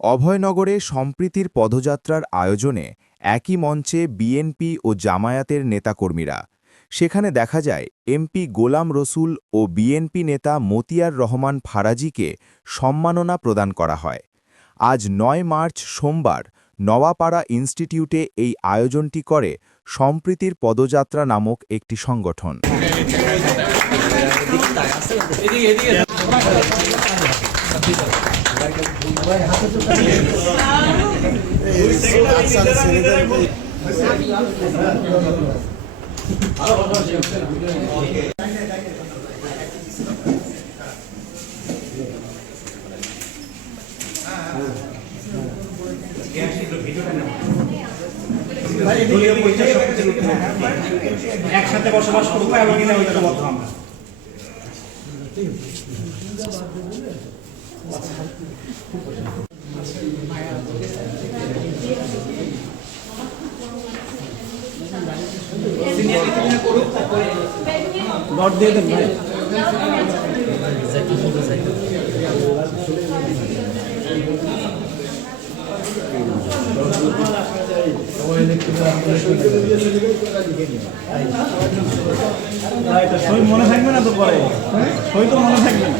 অভয়নগরে সম্প্রীতির পদযাত্রার আয়োজনে একই মঞ্চে বিএনপি ও জামায়াতের নেতাকর্মীরা। সেখানে দেখা যায় এমপি গোলাম রসুল ও বিএনপি নেতা মতিয়ার রহমান ফারাজীকে সম্মাননা প্রদান করা হয়। আজ ৯ মার্চ সোমবার নওয়াপাড়া ইনস্টিটিউটে এই আয়োজনটি করে সম্প্রীতির পদযাত্রা নামক একটি সংগঠন। একসাথে বসবাস করবো এবং ঐক্যবদ্ধ আমরা। নট দিয়ে দেন ভাই। সই মনে থাকবে না তো পরে, সই তো মনে থাকবে না।